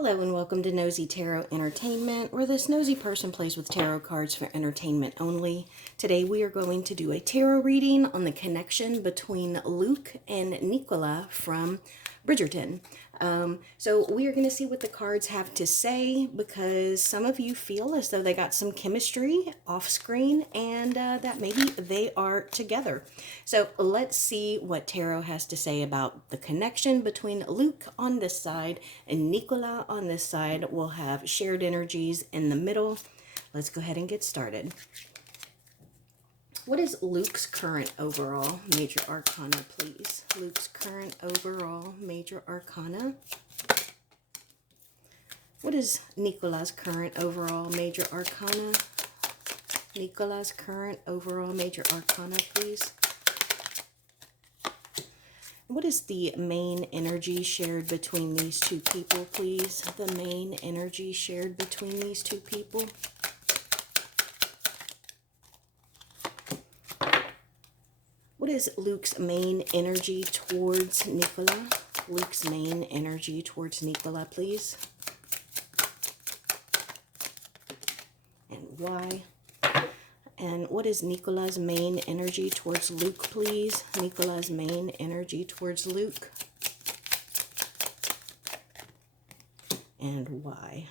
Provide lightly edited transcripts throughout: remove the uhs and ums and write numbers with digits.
Hello and welcome to Nosy Tarot Entertainment, where this nosy person plays with tarot cards for entertainment only. Today we are going to do a tarot reading on the connection between Luke and Nicola from Bridgerton. So we are going to see what the cards have to say, because some of you feel as though they got some chemistry off screen and that maybe they are together. So let's see what tarot has to say about the connection between Luke on this side and Nicola on this side. We'll have shared energies in the middle. Let's go ahead and get started. What is Luke's current overall major arcana, please? Luke's current overall major arcana. What is Nicola's current overall major arcana? Nicola's current overall major arcana, please. What is the main energy shared between these two people, please? The main energy shared between these two people. What is Luke's main energy towards Nicola? Luke's main energy towards Nicola, please. And why? And what is Nicola's main energy towards Luke, please? Nicola's main energy towards Luke. And why?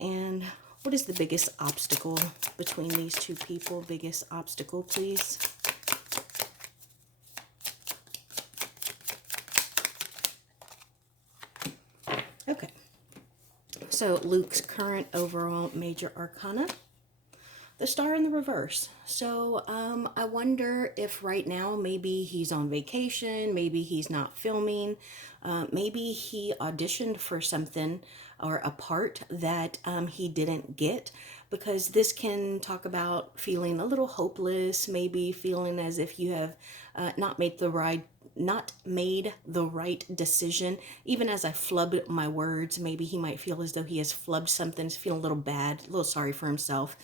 And what is the biggest obstacle between these two people? Biggest obstacle, please. Okay. So Luke's current overall major arcana. The Star in the reverse. So I wonder if right now maybe he's on vacation, maybe he's not filming, maybe he auditioned for something or a part that he didn't get, because this can talk about feeling a little hopeless, maybe feeling as if you have not made the right decision. Even as I flub my words, maybe he might feel as though he has flubbed something, he's feeling a little bad, a little sorry for himself.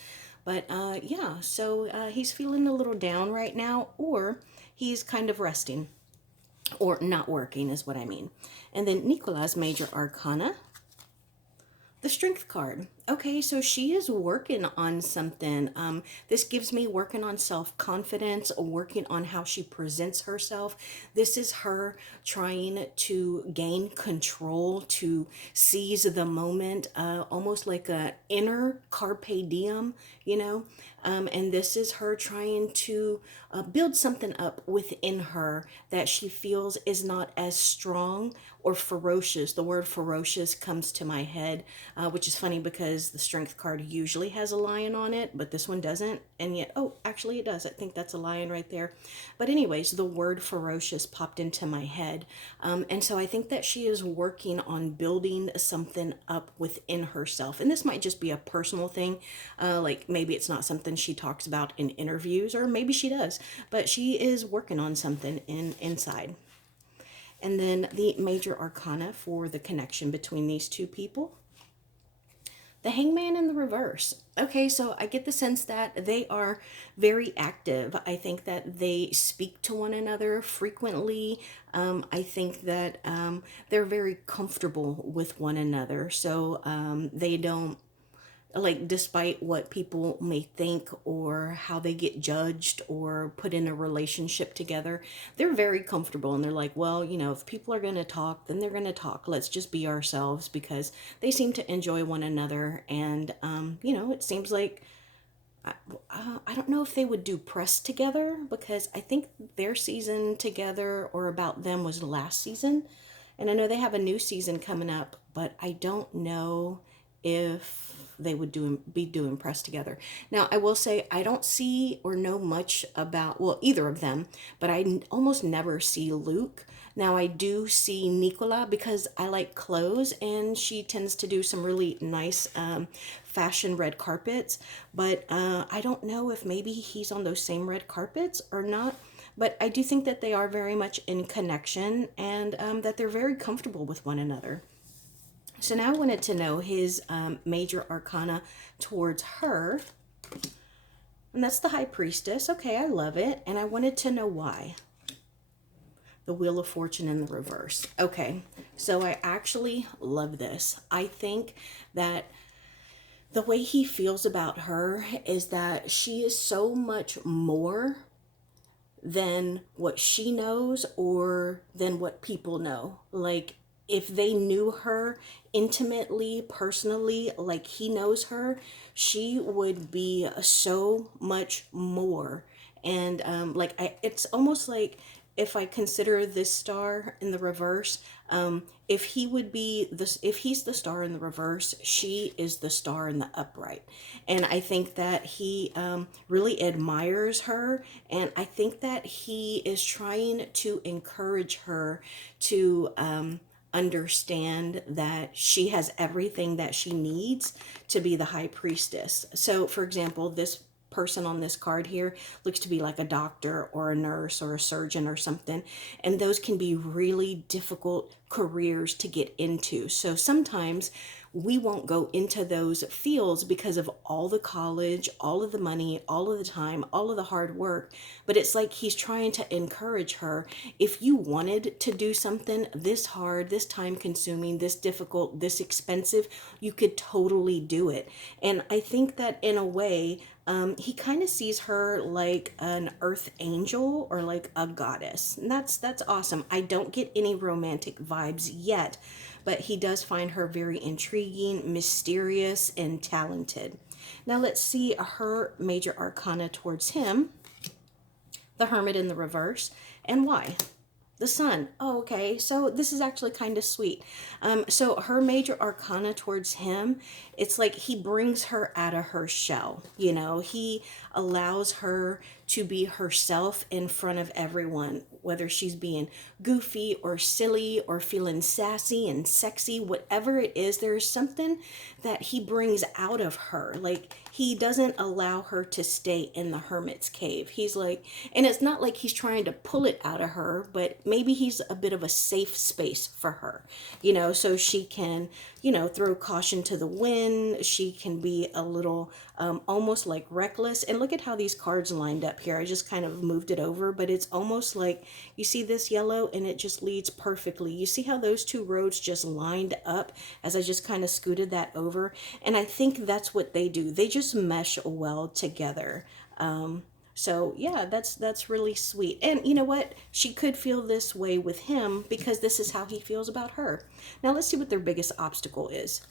But yeah, so he's feeling a little down right now, or he's kind of resting, or not working is what I mean. And then Nicola's major arcana, the Strength card. Okay, so she is working on something. This gives me working on self-confidence, working on how she presents herself. This is her trying to gain control, to seize the moment, almost like a inner carpe diem, you know. And this is her trying to build something up within her that she feels is not as strong or ferocious. The word ferocious comes to my head, which is funny because the Strength card usually has a lion on it, but this one doesn't. And yet, oh, actually it does. I think that's a lion right there. But anyways, the word ferocious popped into my head. And so I think that she is working on building something up within herself. And this might just be a personal thing. Like maybe it's not something she talks about in interviews, or maybe she does, but she is working on something inside. And then the major arcana for the connection between these two people. The Hangman in the reverse. Okay, so I get the sense that they are very active. I think that they speak to one another frequently. I think that they're very comfortable with one another. So they don't, like, despite what people may think or how they get judged or put in a relationship together, they're very comfortable, and they're like, well, you know, if people are going to talk, then they're going to talk. Let's just be ourselves, because they seem to enjoy one another. And you know, it seems like I don't know if they would do press together, because I think their season together or about them was last season, and I know they have a new season coming up, but I don't know if they would be doing press together. Now, I will say I don't see or know much about, well, either of them, but I almost never see Luke. Now, I do see Nicola because I like clothes, and she tends to do some really nice fashion red carpets, but I don't know if maybe he's on those same red carpets or not. But I do think that they are very much in connection, and that they're very comfortable with one another. So now I wanted to know his major arcana towards her. And that's the High Priestess. Okay, I love it. And I wanted to know why. The Wheel of Fortune in the reverse. Okay, so I actually love this. I think that the way he feels about her is that she is so much more than what she knows or than what people know. Like, if they knew her intimately, personally, like he knows her, she would be so much more. And like, it's almost like if I consider this star in the reverse, if he would be this, if he's the star in the reverse, she is the star in the upright. And I think that he really admires her, and I think that he is trying to encourage her to understand that she has everything that she needs to be the high priestess. So, for example, this person on this card here looks to be like a doctor or a nurse or a surgeon or something, and those can be really difficult careers to get into. So sometimes we won't go into those fields because of all the college, all of the money, all of the time, all of the hard work. But it's like he's trying to encourage her. If you wanted to do something this hard, this time consuming, this difficult, this expensive, you could totally do it. And I think that in a way, he kind of sees her like an earth angel or like a goddess. And that's awesome. I don't get any romantic vibes yet, but he does find her very intriguing, mysterious, and talented. Now let's see her major arcana towards him, the Hermit in the reverse, and why. The Sun. Oh, okay. So this is actually kind of sweet. So her major arcana towards him, it's like he brings her out of her shell. You know, he allows her to be herself in front of everyone, whether she's being goofy or silly or feeling sassy and sexy, whatever it is, there's something that he brings out of her. Like, he doesn't allow her to stay in the hermit's cave. He's like, and it's not like he's trying to pull it out of her, but maybe he's a bit of a safe space for her, you know, so she can, you know, throw caution to the wind. She can be a little almost like reckless. And look at how these cards lined up here. I just kind of moved it over, but it's almost like, you see this yellow and it just leads perfectly. You see how those two roads just lined up as I just kind of scooted that over. And I think that's what they do. They just mesh well together. So yeah, that's really sweet. And you know what? She could feel this way with him because this is how he feels about her. Now let's see what their biggest obstacle is.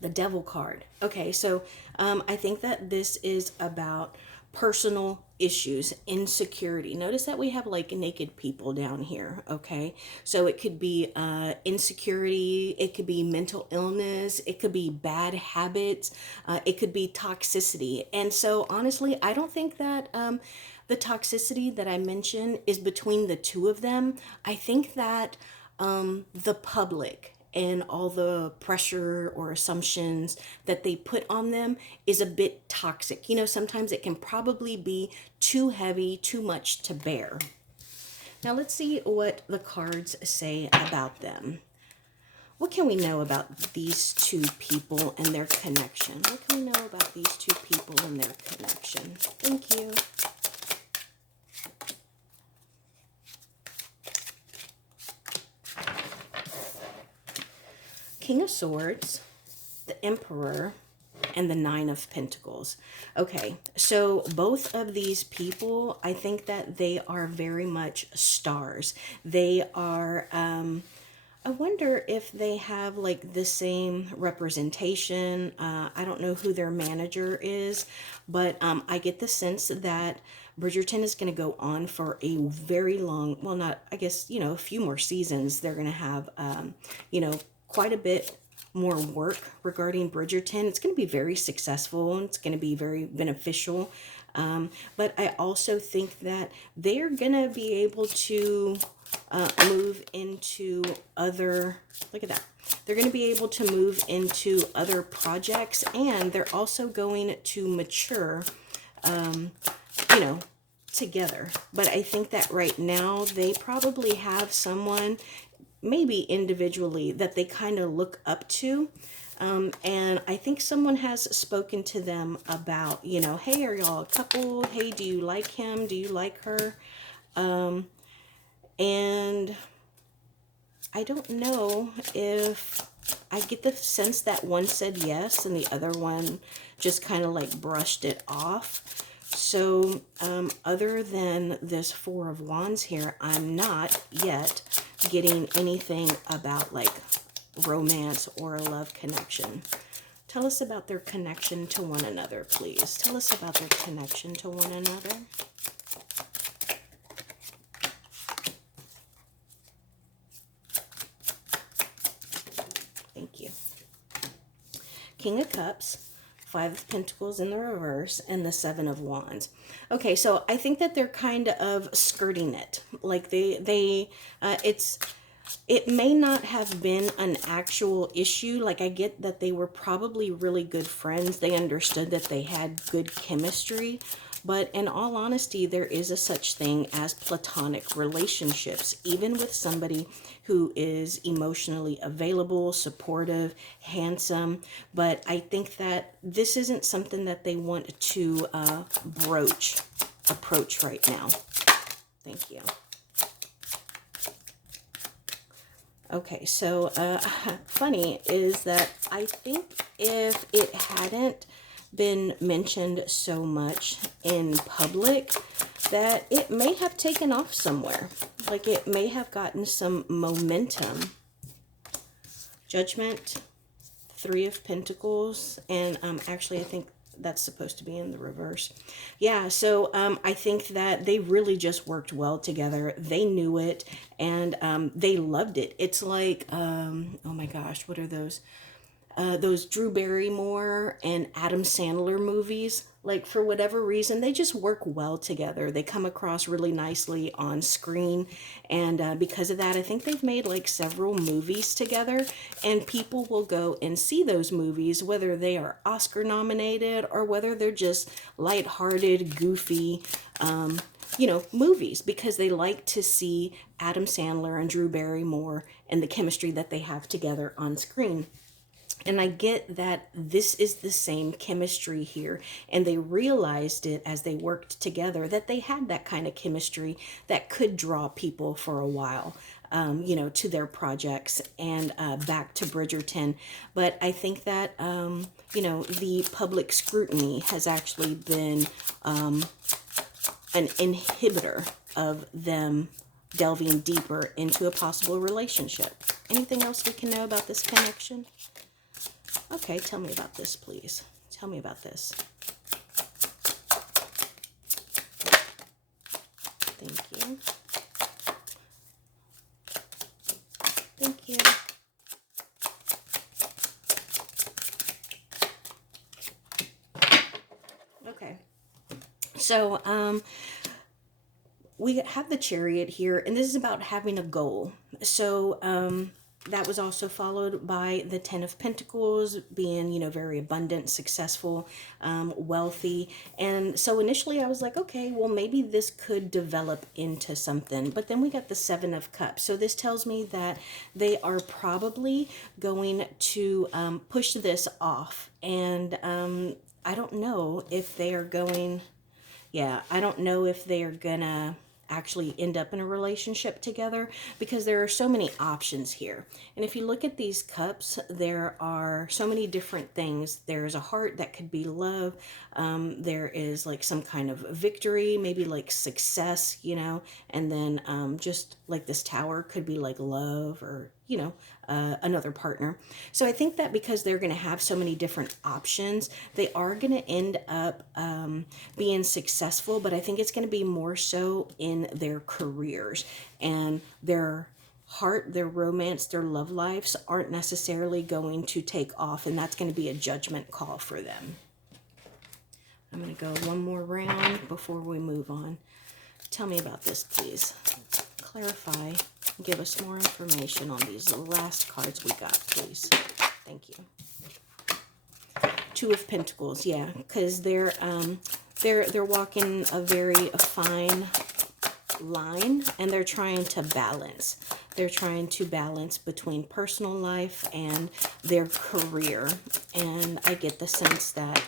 The Devil card. Okay, so I think that this is about personal issues, insecurity. Notice that we have like naked people down here. Okay, so it could be insecurity, it could be mental illness, it could be bad habits, it could be toxicity. And so honestly, I don't think that the toxicity that I mentioned is between the two of them. I think that the public and all the pressure or assumptions that they put on them is a bit toxic. You know, sometimes it can probably be too heavy, too much to bear. Now let's see what the cards say about them. What can we know about these two people and their connection? What can we know about these two people and their connection? Thank you. King of Swords, the Emperor, and the Nine of Pentacles. Okay, so both of these people, I think that they are very much stars. They are, I wonder if they have like the same representation. I don't know who their manager is, but I get the sense that Bridgerton is going to go on for a very long, well, not, I guess, you know, a few more seasons. They're going to have, you know, quite a bit more work regarding Bridgerton. It's going to be very successful and it's going to be very beneficial. But I also think that they're going to be able to move into other, look at that. They're going to be able to move into other projects, and they're also going to mature, you know, together. But I think that right now they probably have someone, maybe individually, that they kind of look up to. And I think someone has spoken to them about, you know, hey, are y'all a couple? Hey, do you like him? Do you like her? And I don't know if I get the sense that one said yes and the other one just kind of like brushed it off. So other than this Four of Wands here, I'm not yet getting anything about like romance or a love connection. Tell us about their connection to one another, please. Tell us about their connection to one another. Thank you. King of Cups, Five of Pentacles in the reverse, and the Seven of Wands. Okay, so I think that they're kind of skirting it. Like it may not have been an actual issue. Like, I get that they were probably really good friends. They understood that they had good chemistry. But in all honesty, there is a such thing as platonic relationships, even with somebody who is emotionally available, supportive, handsome. But I think that this isn't something that they want to approach right now. Thank you. Okay, so funny is that I think if it hadn't been mentioned so much in public, that it may have taken off somewhere. Like, it may have gotten some momentum. Judgment, Three of Pentacles, and actually I think that's supposed to be in the reverse. Yeah, so I think that they really just worked well together. They knew it, and they loved it. It's like, oh my gosh, what are those? Those Drew Barrymore and Adam Sandler movies. Like, for whatever reason, they just work well together. They come across really nicely on screen. And because of that, I think they've made like several movies together. And people will go and see those movies, whether they are Oscar nominated or whether they're just lighthearted, goofy, movies, because they like to see Adam Sandler and Drew Barrymore and the chemistry that they have together on screen. And I get that this is the same chemistry here. And they realized it as they worked together, that they had that kind of chemistry that could draw people for a while, to their projects and back to Bridgerton. But I think that, the public scrutiny has actually been an inhibitor of them delving deeper into a possible relationship. Anything else we can know about this connection? Okay, tell me about this, please. Tell me about this. Thank you. Thank you. Okay. So, we have the Chariot here, and this is about having a goal. So, that was also followed by the Ten of Pentacles, being, very abundant, successful, wealthy. And so initially I was like, okay, well, maybe this could develop into something. But then we got the Seven of Cups. So this tells me that they are probably going to push this off. And I don't know if they are going... Yeah, I don't know if they are gonna actually end up in a relationship together, because there are so many options here. And if you look at these cups, there are so many different things. There's a heart that could be love. There is like some kind of victory, maybe like success, and then just like this Tower could be like love, or another partner. So I think that because they're going to have so many different options, they are going to end up being successful, but I think it's going to be more so in their careers, and their heart, their romance, their love lives aren't necessarily going to take off, and that's going to be a judgment call for them. I'm going to go one more round before we move on. Tell me about this, please. Clarify. Give us more information on these last cards we got, please. Thank you. Two of Pentacles, yeah, because they're walking a very fine line, and they're trying to balance. They're trying to balance between personal life and their career, and I get the sense that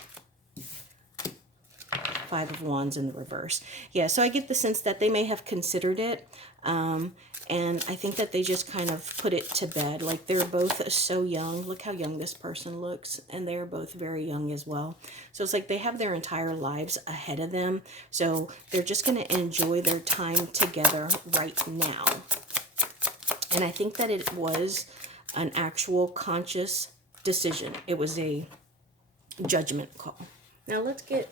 Five of Wands in the reverse. Yeah, so I get the sense that they may have considered it. And I think that they just kind of put it to bed. Like, they're both so young. Look how young this person looks. And they're both very young as well. So it's like they have their entire lives ahead of them. So they're just going to enjoy their time together right now. And I think that it was an actual conscious decision. It was a judgment call. Now let's get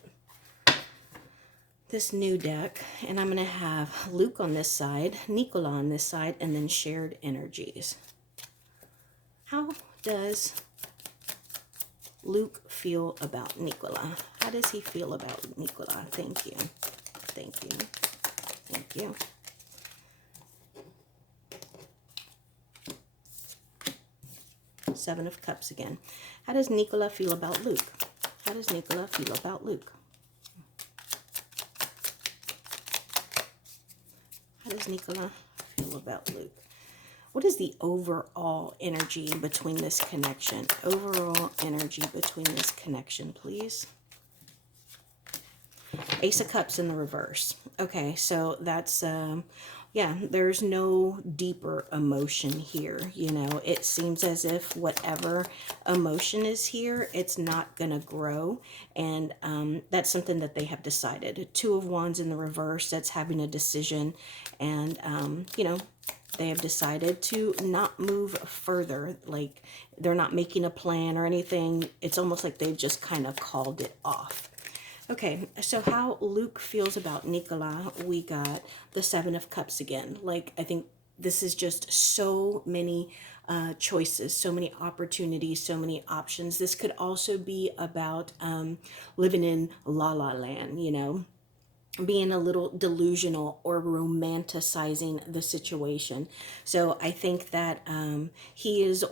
this new deck, and I'm going to have Luke on this side, Nicola on this side, and then shared energies. How does Luke feel about Nicola? How does he feel about Nicola? Thank you. Thank you. Thank you. Seven of Cups again. How does Nicola feel about Luke? How does Nicola feel about Luke? How does Nicola feel about Luke? What is the overall energy between this connection? Overall energy between this connection, please. Ace of Cups in the reverse. Okay, so that's, yeah, there's no deeper emotion here. You know, it seems as if whatever emotion is here, it's not going to grow. And that's something that they have decided. Two of Wands in the reverse, that's having a decision. And, you know, they have decided to not move further. Like, they're not making a plan or anything. It's almost like they've just kind of called it off. Okay, so how Luke feels about Nicola, we got the Seven of Cups again. Like, I think this is just so many choices, so many opportunities, so many options. This could also be about living in La La Land, you know, being a little delusional or romanticizing the situation. So I think that he is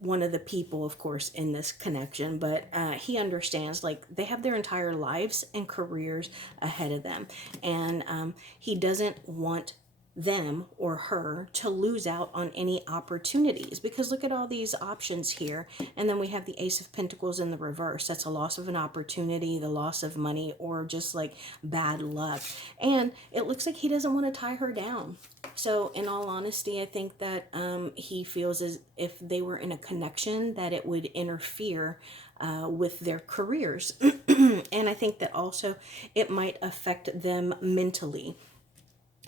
one of the people, of course, in this connection, but he understands, like, they have their entire lives and careers ahead of them, and he doesn't want them or her to lose out on any opportunities, because look at all these options here. And then we have the Ace of Pentacles in the reverse. That's a loss of an opportunity, the loss of money, or just like bad luck. And it looks like he doesn't want to tie her down. So in all honesty, I think that he feels as if they were in a connection that it would interfere with their careers. And I think that also it might affect them mentally.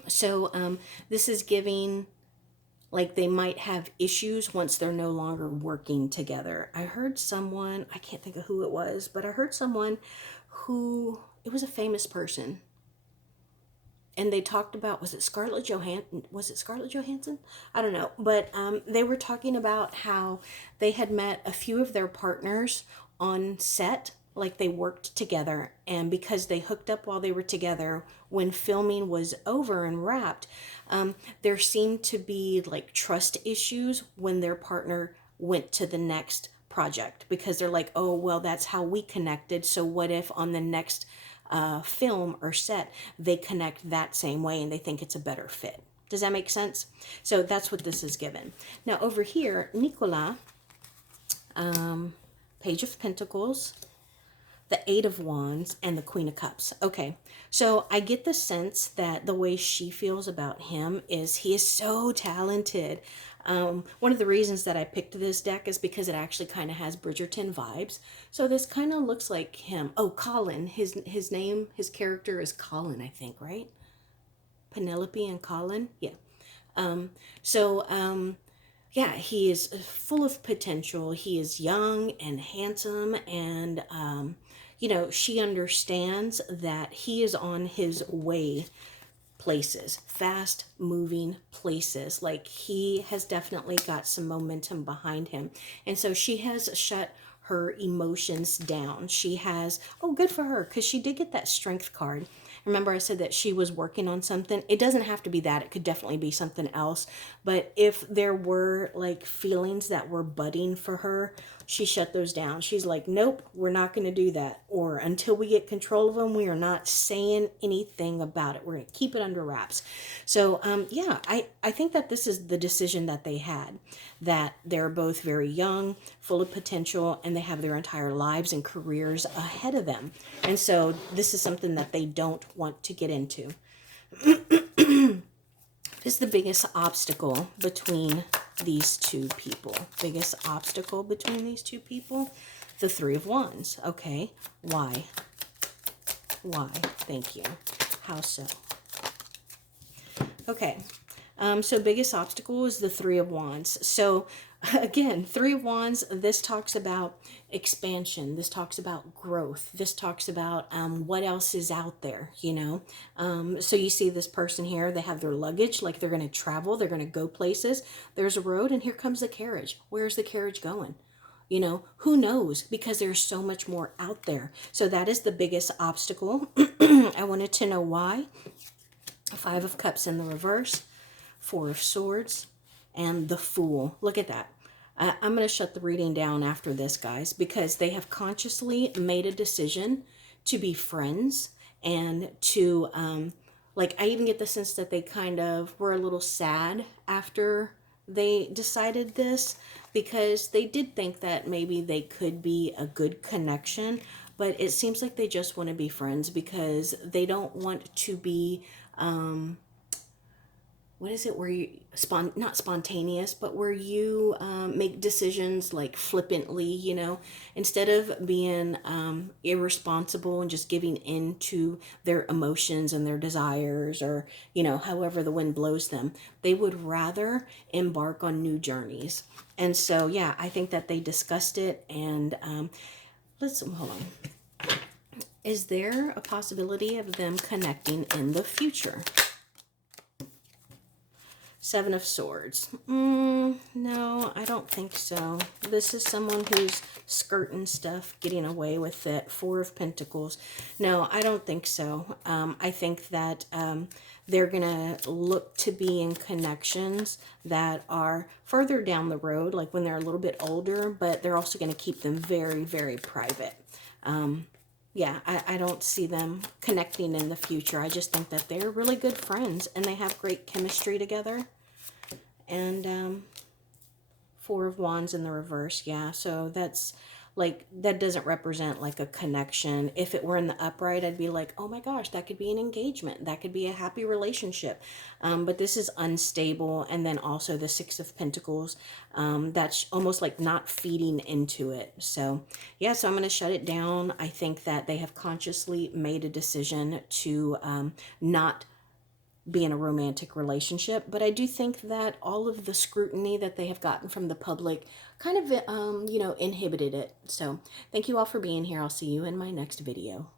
So this is giving, like, they might have issues once they're no longer working together. I heard someone, I can't think of who it was, but I heard someone who, it was a famous person. And they talked about, was it Scarlett Johansson? I don't know. But they were talking about how they had met a few of their partners on set, like they worked together, and because they hooked up while they were together, when filming was over and wrapped, there seemed to be like trust issues when their partner went to the next project, because they're like, oh, well, that's how we connected, so what if on the next film or set they connect that same way and they think it's a better fit? Does that make sense? So that's what this is given. Now over here, Nicola, Page of Pentacles, the Eight of Wands, and the Queen of Cups. Okay, so I get the sense that the way she feels about him is he is so talented. One of the reasons that I picked this deck is because it actually kind of has Bridgerton vibes. So this kind of looks like him. Oh, Colin. His name, his character is Colin, I think, right? Penelope and Colin. Yeah. Yeah, he is full of potential. He is young and handsome, and you know, she understands that he is on his way places, fast moving places. Like, he has definitely got some momentum behind him. And so she has shut her emotions down. She has, oh, good for her, because she did get that strength card. Remember I said that she was working on something? It doesn't have to be that. It could definitely be something else. But if there were like feelings that were budding for her, she shut those down. She's like, nope, we're not going to do that. Or until we get control of them, we are not saying anything about it. We're going to keep it under wraps. So, yeah, I think that this is the decision that they had, that they're both very young, full of potential, and they have their entire lives and careers ahead of them. And so this is something that they don't want to get into. This is the biggest obstacle between these two people. Biggest obstacle between these two people? The Three of Wands. Okay. Why? Why? Thank you. How so? Okay. So biggest obstacle is the Three of Wands. So again, Three of Wands, this talks about expansion. This talks about growth. This talks about what else is out there, you know. So you see this person here, they have their luggage, like they're going to travel, they're going to go places. There's a road, and here comes the carriage. Where's the carriage going? You know, who knows? Because there's so much more out there. So that is the biggest obstacle. I wanted to know why. Five of Cups in the reverse. Four of Swords, and the Fool. Look at that. I'm going to shut the reading down after this, guys, because they have consciously made a decision to be friends and to, like, I even get the sense that they kind of were a little sad after they decided this, because they did think that maybe they could be a good connection, but it seems like they just want to be friends because they don't want to be, what is it, where you not spontaneous, but where you make decisions like flippantly, you know, instead of being irresponsible and just giving in to their emotions and their desires, or, you know, however the wind blows them, they would rather embark on new journeys. And so, yeah, I think that they discussed it. And let's hold on. Is there a possibility of them connecting in the future? Seven of Swords. No, I don't think so. This is someone who's skirting stuff, getting away with it. Four of Pentacles. No, I don't think so. I think that they're going to look to be in connections that are further down the road, like when they're a little bit older, but they're also going to keep them very, very private. Yeah, I don't see them connecting in the future. I just think that they're really good friends and they have great chemistry together. And Four of Wands in the reverse. Yeah, so that's like, that doesn't represent like a connection. If it were in the upright, I'd be like, oh my gosh, that could be an engagement. That could be a happy relationship. But this is unstable. And then also the Six of Pentacles. That's almost like not feeding into it. So yeah, so I'm going to shut it down. I think that they have consciously made a decision to not be in a romantic relationship, but I do think that all of the scrutiny that they have gotten from the public kind of, you know, inhibited it. So thank you all for being here. I'll see you in my next video.